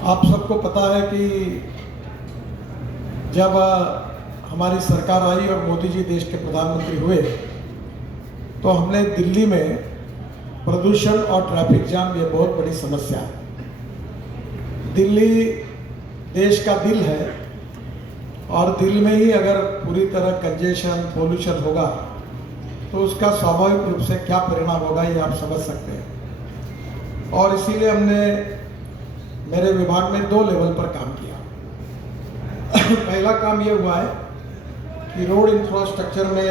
आप सबको पता है कि जब हमारी सरकार आई और मोदी जी देश के प्रधानमंत्री हुए तो हमने दिल्ली में प्रदूषण और ट्रैफिक जाम ये बहुत बड़ी समस्या है। दिल्ली देश का दिल है और दिल में ही अगर पूरी तरह कंजेशन पोल्यूशन होगा तो उसका स्वाभाविक रूप से क्या परिणाम होगा ये आप समझ सकते हैं। और इसीलिए हमने मेरे विभाग में 2 लेवल पर काम किया। पहला काम ये हुआ है कि रोड इंफ्रास्ट्रक्चर में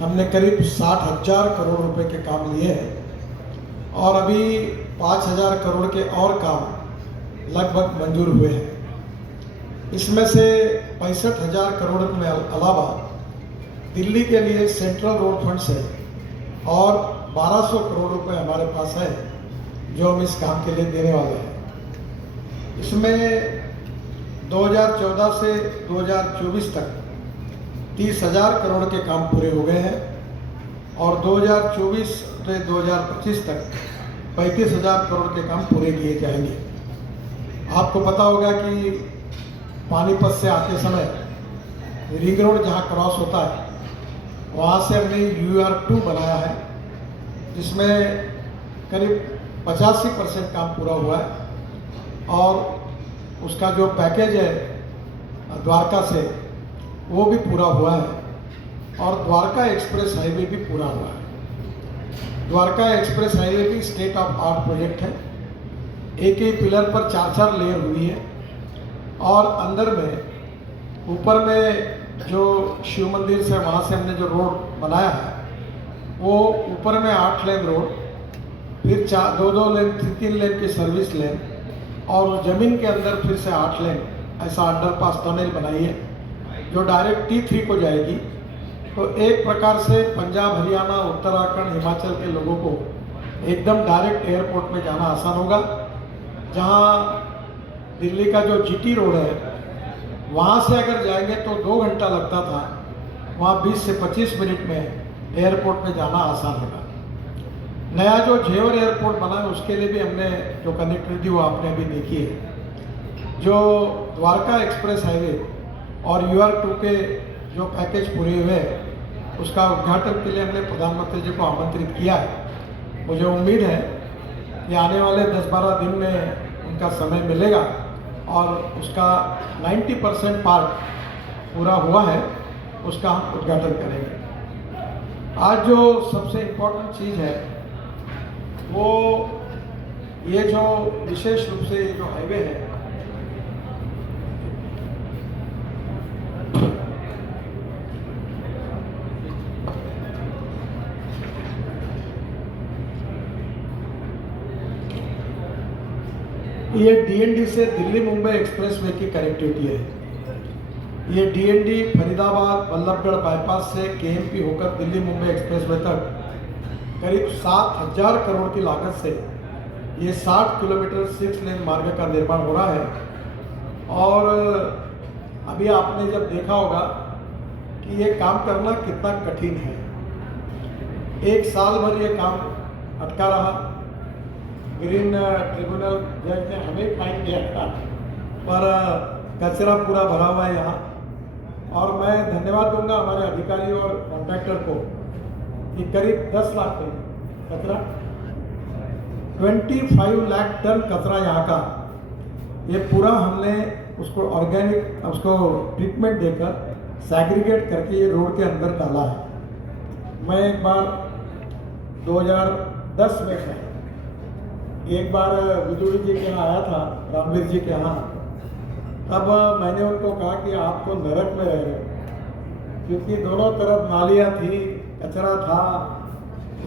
हमने करीब 60,000 करोड़ रुपए के काम लिए हैं और अभी 5,000 करोड़ के और काम लगभग मंजूर हुए हैं। इसमें से 65,000 करोड़ के अलावा दिल्ली के लिए सेंट्रल रोड फंड से और 1,200 करोड़ रुपए हमारे पास है जो हम इस काम के लिए देने वाले हैं। इसमें 2014 से 2024 तक 30,000 करोड़ के काम पूरे हो गए हैं और 2024 से 2025 तक 35,000 करोड़ के काम पूरे किए जाएंगे। आपको पता होगा कि पानीपत से आते समय रिंग रोड जहां क्रॉस होता है वहां से हमने UR2 बनाया है जिसमें करीब 85% काम पूरा हुआ है और उसका जो पैकेज है द्वारका से वो भी पूरा हुआ है और द्वारका एक्सप्रेस हाईवे भी पूरा हुआ है। द्वारका एक्सप्रेस हाईवे भी स्टेट ऑफ आर्ट प्रोजेक्ट है। एक ही पिलर पर 4-4 लेयर हुई है और अंदर में ऊपर में जो शिव मंदिर से वहाँ से हमने जो रोड बनाया है वो ऊपर में 8 लेन रोड, फिर 2-2 लेन 3 लेन की सर्विस लेन और ज़मीन के अंदर फिर से 8 लेन ऐसा अंडरपास टनल बनाई है जो डायरेक्ट T3 को जाएगी। तो एक प्रकार से पंजाब, हरियाणा, उत्तराखंड, हिमाचल के लोगों को एकदम डायरेक्ट एयरपोर्ट में जाना आसान होगा। जहाँ दिल्ली का जो GT रोड है वहाँ से अगर जाएंगे तो 2 घंटा लगता था, वहाँ 20 से 25 मिनट में एयरपोर्ट में जाना आसान होगा। नया जो झेवर एयरपोर्ट बना है उसके लिए भी हमने जो कनेक्टिविटी वो आपने अभी देखी है। जो द्वारका एक्सप्रेस हाईवे और UR2 के जो पैकेज पूरे हुए हैं उसका उद्घाटन के लिए हमने प्रधानमंत्री जी को आमंत्रित किया है। मुझे उम्मीद है कि आने वाले 10-12 दिन में उनका समय मिलेगा और उसका 90% पार्ट पूरा हुआ है उसका हम उद्घाटन करेंगे। आज जो सबसे इम्पोर्टेंट चीज़ है वो ये जो विशेष रूप से जो हाईवे है ये DND से दिल्ली मुंबई एक्सप्रेसवे की कनेक्टिविटी है। ये DND फरीदाबाद बल्लभगढ़ बाईपास से KMP होकर दिल्ली मुंबई एक्सप्रेसवे तक करीब 7,000 करोड़ की लागत से ये 60 किलोमीटर 6 लेन मार्ग का निर्माण हो रहा है। और अभी आपने जब देखा होगा कि ये काम करना कितना कठिन है। 1 साल भर ये काम अटका रहा। ग्रीन ट्रिब्यूनल जज ने हमें फाइन किया था पर कचरा पूरा भरा हुआ है यहाँ। और मैं धन्यवाद दूंगा हमारे अधिकारी और कॉन्ट्रैक्टर को कि करीब 10 लाख टन कचरा 25 लाख टन कचरा यहाँ का ये पूरा हमने उसको ऑर्गेनिक उसको ट्रीटमेंट देकर सैग्रीगेट करके ये रोड के अंदर डाला है। मैं एक बार 2010 में से एक बार विदुरी जी के यहाँ आया था, रामवीर जी के यहाँ। तब मैंने उनको कहा कि आप तो नरक में रह रहे हो क्योंकि दोनों तरफ नालियाँ थी, कचरा था।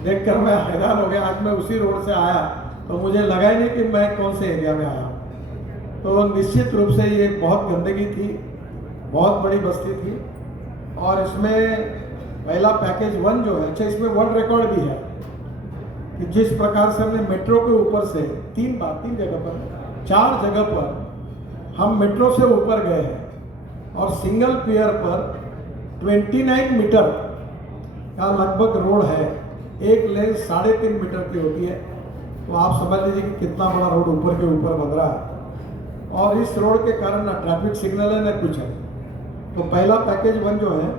देखकर मैं हैरान हो गया। आज मैं उसी रोड से आया तो मुझे लगा ही नहीं कि मैं कौन से एरिया में आया। तो निश्चित रूप से ये बहुत गंदगी थी, बहुत बड़ी बस्ती थी। और इसमें पहला पैकेज 1 जो है, अच्छा इसमें 1 रिकॉर्ड भी है कि जिस प्रकार से हमने मेट्रो के ऊपर से 3 जगह पर 4 जगह पर हम मेट्रो से ऊपर गए हैं और सिंगल पियर पर 29 मीटर का लगभग रोड है। एक लेन 3.5 मीटर की होती है। तो आप समझ लीजिए कि कितना बड़ा रोड ऊपर के ऊपर बन रहा है। और इस रोड के कारण ना ट्रैफिक सिग्नल है न कुछ है। तो पहला पैकेज 1 जो है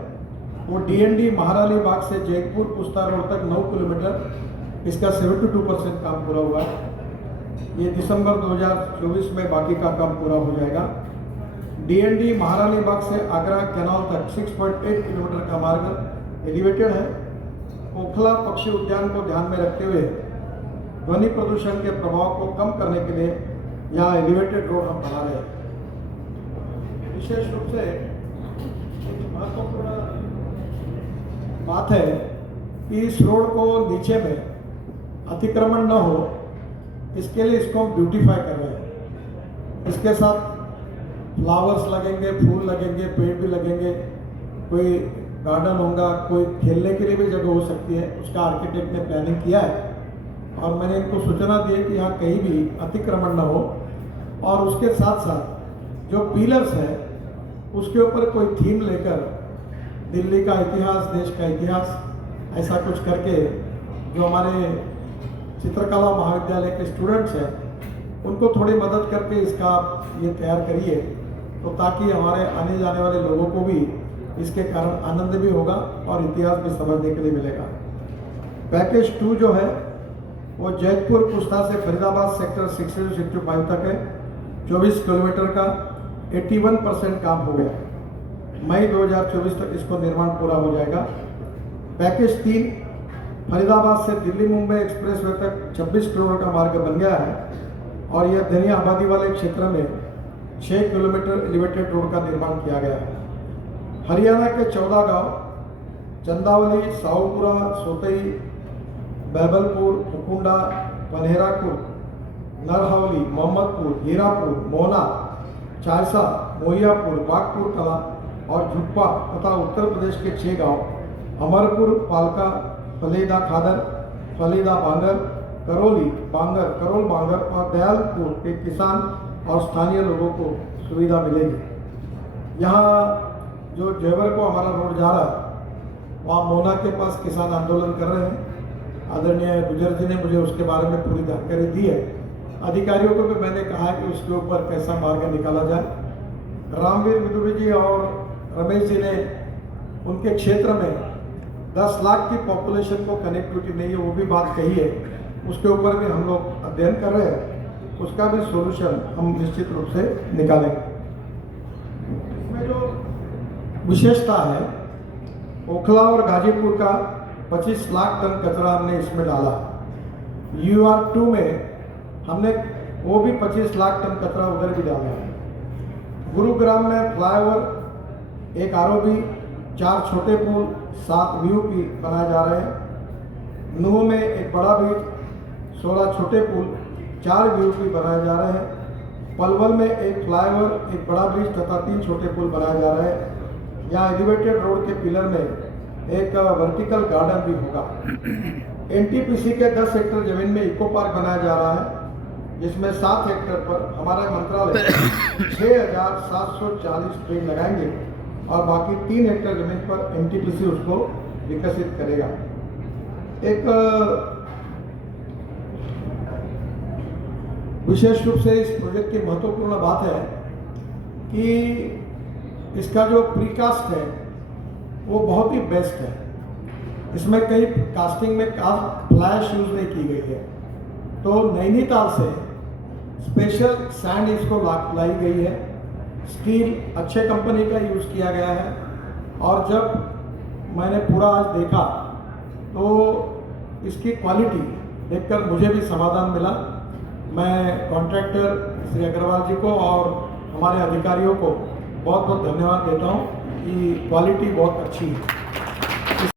वो DND महारानी बाग से जयपुर पुस्ता रोड तक 9 किलोमीटर, इसका 72% काम पूरा हुआ है। ये दिसंबर 2024 में बाकी का काम पूरा हो जाएगा। DND महारानी बाग से आगरा कैनाल तक 6.8 किलोमीटर का मार्ग एलिवेटेड है। ओखला पक्षी उद्यान को ध्यान में रखते हुए ध्वनि प्रदूषण के प्रभाव को कम करने के लिए यहाँ एलिवेटेड रोड हम बना रहे हैं। विशेष रूप से एक महत्वपूर्ण बात है कि इस रोड को नीचे में अतिक्रमण न हो, इसके लिए इसको हम ब्यूटीफाई कर रहे हैं। इसके साथ फ्लावर्स लगेंगे, फूल लगेंगे, पेड़ भी लगेंगे, कोई गार्डन होगा, कोई खेलने के लिए भी जगह हो सकती है। उसका आर्किटेक्ट ने प्लानिंग किया है और मैंने इनको सूचना दी है कि यहाँ कहीं भी अतिक्रमण न हो। और उसके साथ साथ जो पिलर्स हैं उसके ऊपर कोई थीम लेकर दिल्ली का इतिहास, देश का इतिहास, ऐसा कुछ करके जो हमारे चित्रकला महाविद्यालय के स्टूडेंट्स हैं उनको थोड़ी मदद करके इसका ये तैयार करिए, तो ताकि हमारे आने जाने वाले लोगों को भी इसके कारण आनंद भी होगा और इतिहास भी समझने के लिए मिलेगा। पैकेज 2 जो है वो जयपुर पुस्ता से फरीदाबाद सेक्टर 60-65 तक है। 24 किलोमीटर का 81% काम हो गया। मई 2024 तक इसको निर्माण पूरा हो जाएगा। पैकेज 3 फरीदाबाद से दिल्ली मुंबई एक्सप्रेसवे तक 26 किलोमीटर का मार्ग बन गया है और यह घनी आबादी वाले क्षेत्र में 6 किलोमीटर एलिवेटेड रोड का निर्माण किया गया है। हरियाणा के 14 गांव चंदावली, साहूपुरा, सोतई, बैबलपुर, हुकुंडा, पन्हेरापुर, नरहौली, मोहम्मदपुर, हीरापुर, मोना, चायसा, मोहियापुर, बागपुर कला और झुप्पा तथा उत्तर प्रदेश के 6 गांव अमरपुर, पालका, फलीदा खादर, फलीदा बांगर, करोली बांगर, करोल बांगर और दयालपुर के किसान और स्थानीय लोगों को सुविधा मिलेगी। यहाँ जो जेवर को हमारा रोड जा रहा है वहाँ मोना के पास किसान आंदोलन कर रहे हैं। आदरणीय गुजर जी ने मुझे उसके बारे में पूरी जानकारी दी है। अधिकारियों को भी मैंने कहा है कि उसके ऊपर कैसा मार्ग निकाला जाए। रामवीर विदुबी जी और रमेश जी ने उनके क्षेत्र में 10 लाख की पॉपुलेशन को कनेक्टिविटी नहीं है, वो भी बात कही है। उसके ऊपर भी हम लोग अध्ययन कर रहे हैं, उसका भी सॉल्यूशन हम निश्चित रूप से निकालेंगे। इसमें जो विशेषता है, ओखला और गाजीपुर का 25 लाख टन कचरा हमने इसमें डाला। UR2 में हमने वो भी 25 लाख टन कचरा उधर भी डाला है। गुरुग्राम में फ्लाईओवर, एक ROB, 4 छोटे पुल, 7 VUP बनाए जा रहे हैं। नूह में एक बड़ा ब्रिज, 16 छोटे पुल, 4 VUP बनाए जा रहे हैं। पलवल में एक फ्लाईओवर, एक बड़ा ब्रिज तथा 3 छोटे पुल बनाए जा रहे हैं। यहाँ एलिवेटेड रोड के पिलर में एक वर्टिकल गार्डन भी होगा। NTPC के 10 हेक्टेयर जमीन में इको पार्क बनाया जा रहा है, जिसमें 7 हेक्टेयर पर हमारा मंत्रालय 6,740 पेड़ लगाएंगे और बाकी 3 हेक्टेयर जमीन पर NTPC उसको विकसित करेगा। एक विशेष रूप से इस प्रोजेक्ट की महत्वपूर्ण बात है कि इसका जो प्रीकास्ट है वो बहुत ही बेस्ट है। इसमें कई कास्टिंग में फ्लैश यूज नहीं की गई है। तो नैनीताल से स्पेशल सैंड इसको लाई गई है। स्टील अच्छे कंपनी का यूज़ किया गया है। और जब मैंने पूरा आज देखा तो इसकी क्वालिटी देखकर मुझे भी समाधान मिला। मैं कॉन्ट्रैक्टर श्री अग्रवाल जी को और हमारे अधिकारियों को बहुत बहुत धन्यवाद देता हूँ कि क्वालिटी बहुत अच्छी है।